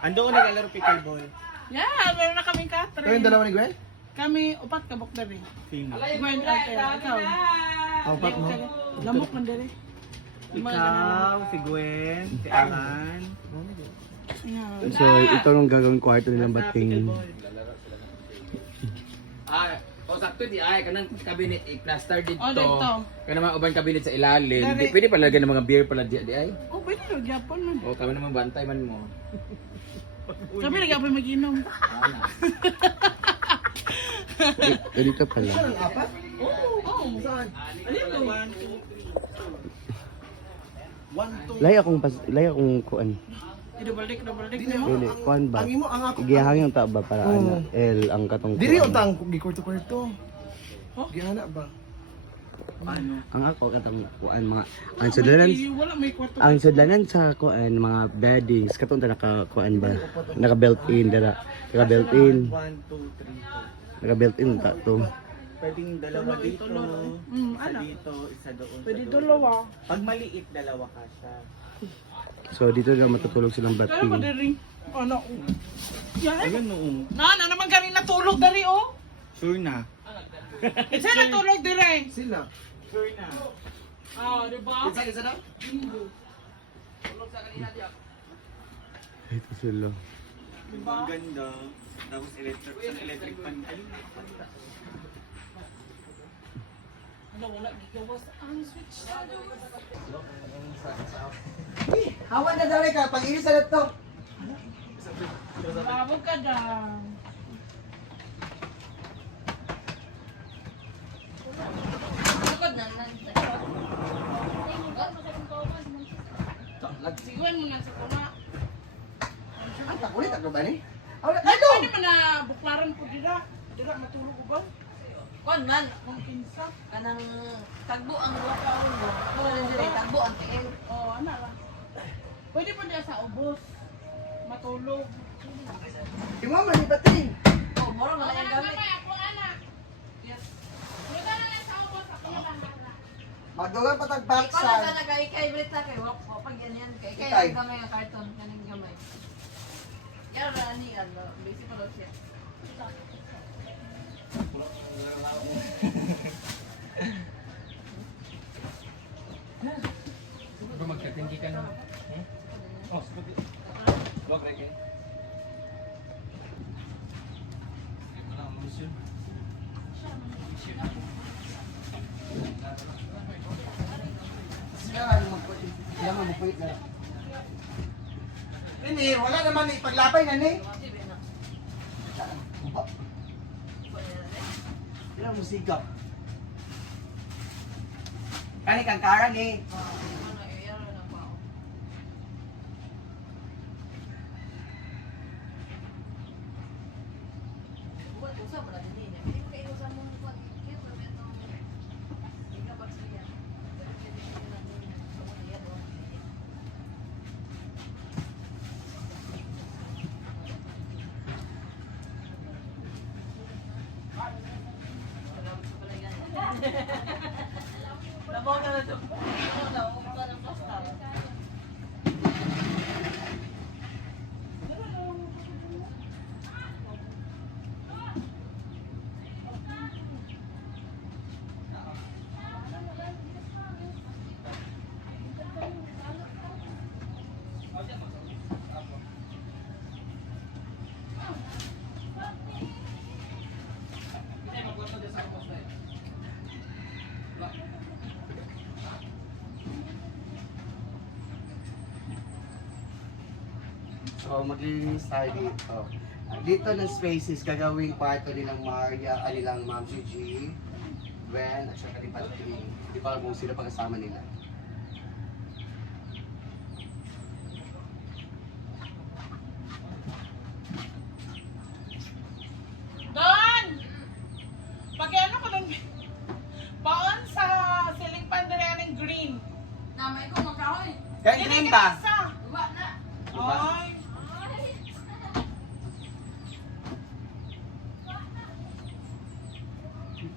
Ando ko naglalaro pickleball. Yeah, meron na kaming katrin. Ito yung dalawa ni Gwen? Kami, upat ka bok dari. Sino? Gwen, ikaw. Apat mo. Lamok man dari. Ikaw, si Gwen, si Alan. So, ito nung gagawin kwarto nilang bating. Sakto di ay kanang cabinet i-plaster dito. Oh, dito. Kana mga uban cabinet sa ilalim. Dari. Di, pwede pala lagyan ng mga beer pala di ay. Oh, pwede na, gyapon man. O kami naman bantay man mo. Kami nag-apay mag-inom. Dito pala. Apat? Oo. Saan? Alito. 1, 2. Lay akong kuan. Idubalik Dili mo. Dili, kuan ba? Ang imo ang ako. Igihangin yung taba para Oo. ano, L ang katong Dili kuan. untang gikwarto-kwarto. Oh? Gihana ba? Ano? Ang ako katong kuan mga ang sudlanan Wala may kwarto. ang sudlanan sa kuan mga beddings katong ta naka kuan ba? Naka built in dara. Naka built in. 1, 2, 3, 4. Naka built in ta to. Pwedeng dalawa dito, isa ano? dito, isa doon. Pwede sa doon. dalawa. Pag maliit, dalawa ka siya. So dito na matutulog silang Kaya bating. ba dari? Ano? Yan. Ayun noong. Na naman kami natulog dari oh. Sure na. Isa natulog dari. Sila. Sure na. Ah, di ba? Isa daw? Ito sila. Ang ganda. Tapos electric pan. Ayun na. Wala, di gawas ang switch. Hawan na dali ka, pag-inis na to. Babog ka dyan. Siwan mo na sa kuna. Ang takulit ako ba ni? Pwede man na buklaran po dira. Dira matulog ko ba? Kon man, Kung kinsa. kanang tagbo ang duwa ka ulo. Ako na diri tagbo ang tiil. Oh, ana lang. Pwede po dira sa ubos. Matulog. Di mo man ipating. Oh, mura man ang gamit. Ako anak. Yes. Pwede na lang sa ubos. Ako na lang. Magdugan pa tag Ikaw lang baksan. ka nagkaikay brita kay wap pag yan kay kay Ikay. ang gamay nga karton kaning gamay. Yara ra ni ano, busy pa daw siya. Bro magkatinggi ka na. Oh, sige. Wag reke. Yan mo magpuit na. Ini, wala naman ipaglapay na ni. Ilang musika. Kani kang karan eh. Ano yara na pa. Buat usap na din niya. Hindi mo kayo sa mo kuan. Kaya ba beto. Ikaw ba siya? Labaw ka na to. Labaw ka ng pastel. So, maglilinis tayo dito. Dito ng spaces, gagawing kwarto nilang Maria, nilang Ma'am Gigi, Gwen, at saka ni Patrick. Di ba kung sila pagkasama nila? Don! Pag-ano ko dun? Paon sa ceiling fan dira ng green. Namay ko magkahoy. Kaya green ba? Duwa na. Ay.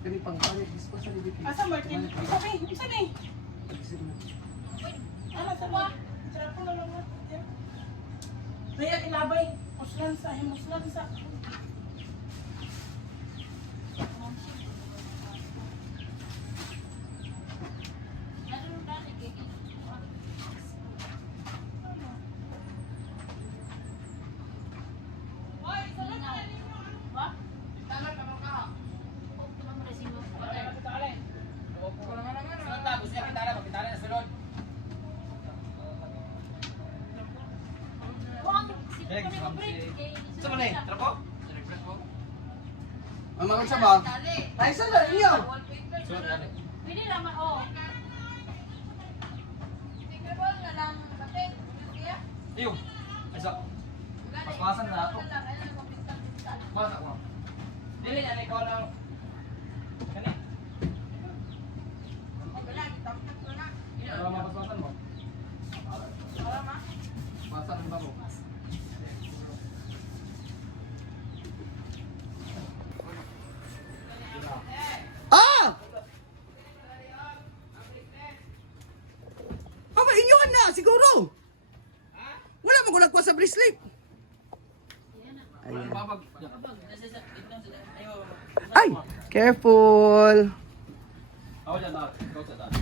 Kani pang kalit, dispo sa libit. Asa Martin? Isa ni, isa ni. Ano sa ba? Sarap ko na lang. Kaya ilabay. Muslansa, muslansa. Sama na eh, trapo? Mamakot siya ba? Ay, saan na ninyo? Pwede naman, oh. Tingnan na lang, kapit. Kaya? Iyo. Isa. Paspasan na ako. Basa ko. Dili na ikaw lang. Kani. Wala mapaspasan mo. Pasan ba mo? Ah! Oh, mainyuhan na, siguro. Wala mo kulang sa bracelet. Ayan. Babag. Ay, careful. Ako dyan na. Ikaw sa taas.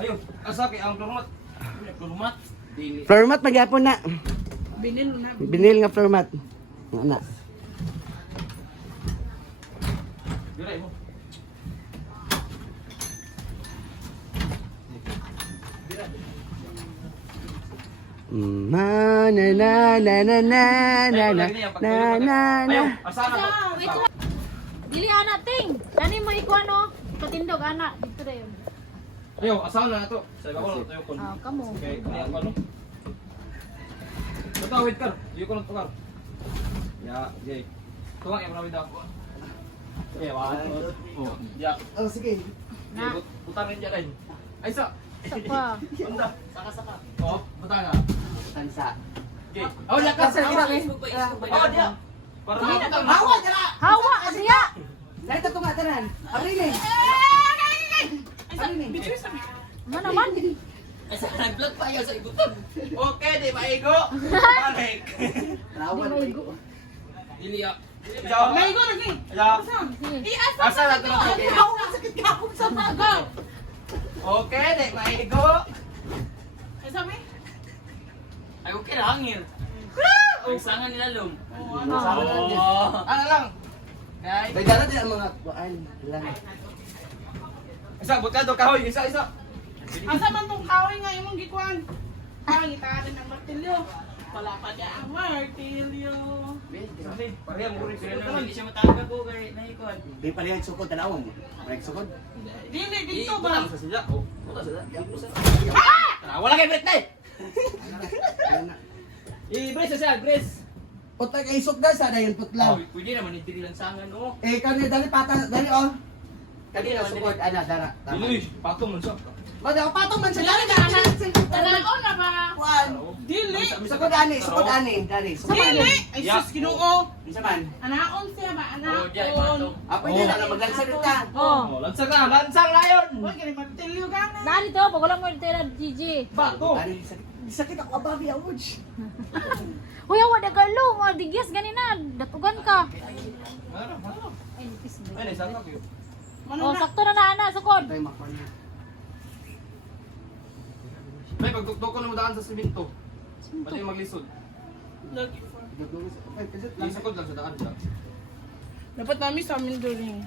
Ayun, asaki ang klurumat. Klurumat. Dili. Floor mat magyapon na. Binil na. Binil nga floor mat. Nga na. Diray mo. Na na na na na na na na na na na. Ayun, asana ko. Dili anak ting. Kani mo ikuan no? Patindog anak dito dayon. Ayun, asana na to. Sa iba ko na tayo kon. Ah, kamo. Okay, kaya ako ano. Tutawid ka. Iyo ko na tukar. Ya, okay. Tuwang yung maraming dako. Okay, one. Oh, ya. Oh, sige. Na. Utangin dyan rin. Ay, sa. Sapa. Anda. Saka-saka. Oo, butang na. Tansa. Okay. Oh, lakas sa gina. Oh, dia. Para makutang. Hawa, tara! Hawa siya. Dahil ito nga, tanan. Arilin. Arilin. Ano naman? Okay, di maigo. Balik. Rawan. Di maigo. Dili ya. May go lagi. Ya. Sige. Asa na to? Ako sakit ka ako sa baga. Okay, di maigo. Ay sabi? Ay, okay na hangir. Ang sangan nila lum. Oh. Ano lang? Kay. May dala din ang mga kuan. Lang. Isa, butado kahoy, isa. Asa man tong kahoy nga imong gikuan? Ay, itarin ang martilyo. Wala pa niya ang martilyo. Parehang muri sila naman. Hindi siya matangkag ko kay naikon. Di pala yung sukod, tanawang mo. May sukod. Dili dito ba? Sa sila. Oh, puta sila. Wala kay Brett day. Ayan na. I-brace siya, brace. Puta kay isok sa dayon Oh, putlaw. Pwede naman itiri lang sangan oh. Eh, kani dali pata, dali oh. Kanina sukod, ana, dara. Tama. Dili, patong man siya. Mada, patong man siya, dali na, ana. Tanaon na ba? Kuan. Dili. Sukod ani, dali. Sukod Dili. ani. Ay sus Ginoo. Isa man. Anaon siya ba? Oh, diyan Anaon. patong. Apa din na maglansan ka. Oh. Oh, lansang na, lansang layon. Hoy, kani martilyo gana. Dali to, pag wala mo dito na Gigi. Bato. Ani, sakit ako ababi awod. Uy, awa na karlo, mga digyas ganina, datugan ka. Ano? Ay, nipis ba? Ay, nasaka ko. Oh, sakto na ana, sukod. Tay makon. May pagtuktok ko na madaan sa simento. Pati maglisod. Lagi. Lisakod lang sa daan siya. Dapat namin sa amin during.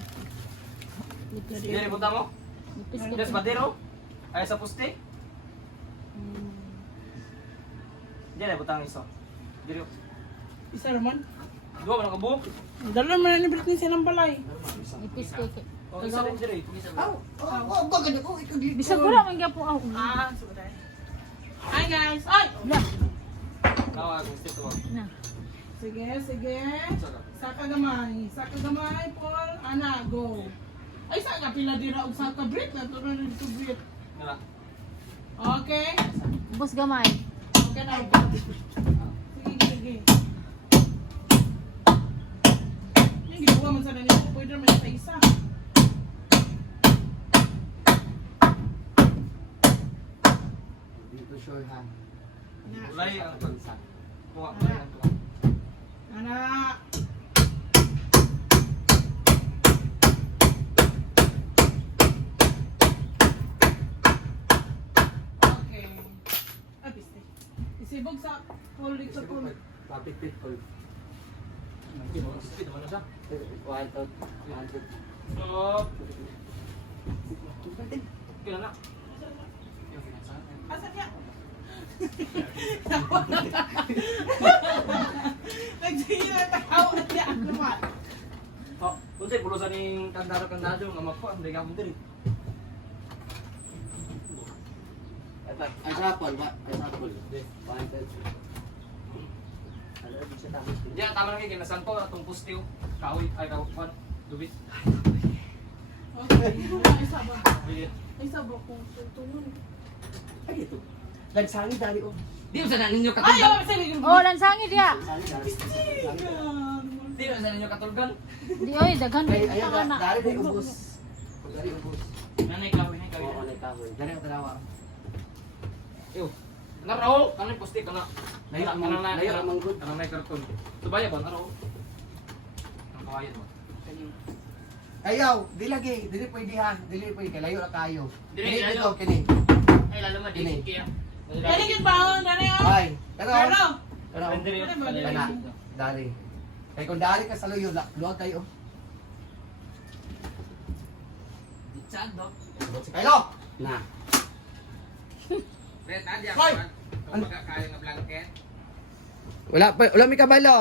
Nipis Dili, punta mo? Nipis Yes, ka. badero? Ay, sa poste? Dili, butang iso. Dili. Isa naman. Dua man ang kabuok. Dala man ni Britney silang balay. Nipis ka. O, isa rin dili. Aw, oh, bagay ko ikaw dito. Bisag ko lang, ang po. Ah, suday. Hi guys. Ay! Nawa, gusto ito. Na. Sige, sige. Saka gamay. Saka gamay, Paul. Ana, go. Ay, saka pila dira og saka Brit. Nato na rin to Brit. Nala. Okay. Bus gamay. Okay na. Sige, sige. Yung ginawa man sana niya. Pwede naman isa-isa. Dito sure ha. Ulay ang Bansa. tuwa. Ulay ang tuwa. Anak. Okay. Ah, piste. Isibog sa pool dito sa pool. Papit-pit ko. Speed naman na siya. Wild out. Stop. Kailan na? Asan niya? Nagsige na tao at niya ang naman. Oh, kung sa'yo, pulusan yung kandado-kandado, nga magpa, hindi ka mo din. Ay sapol ba? Ay sapol. Wild out. Ano din siya tapos? Diyan, tama lang kayo, kinasan ko, itong pustiw. Kahoy, ay kawan, dubit. Okay. Ay, saba. Sige. Ay, saba kung tuntunin. Ay ito. Lagsangin dali oh. Di mo sa ninyo Ay, katulgan. oh, sige. Oh, lansangit ya. Lagsangin dali. Di mo sa ninyo katulgan. Di oy, daghan Ay, pa ayan, ka na. dali na ubos. Dali ubos. Nanay kahoy, nanay Oo, kahoy. alay kahoy. Dali ang tanawa. Yo. Naraw, kanang pusti ka na. Layo ang Kanang na- layo ang manggod. kanang may karton. Subaya ba, naraw? Ang kawayan mo. Ayaw, di lagi, dili pwede ha, dili pwede, layo na kayo. Dili, Kini layo. dito, kini. Ay, lalo mo, Dili. di kaya. Dali kin ba? Dali oh. Ay, pero, Pero, pero, Kana. dali. Kaya kung dali ka sa luyo, luwag kayo. Saan do? Kayo! Na. Red, adi Hoy! Kung magkakayo ng blanket. Wala may kabalo.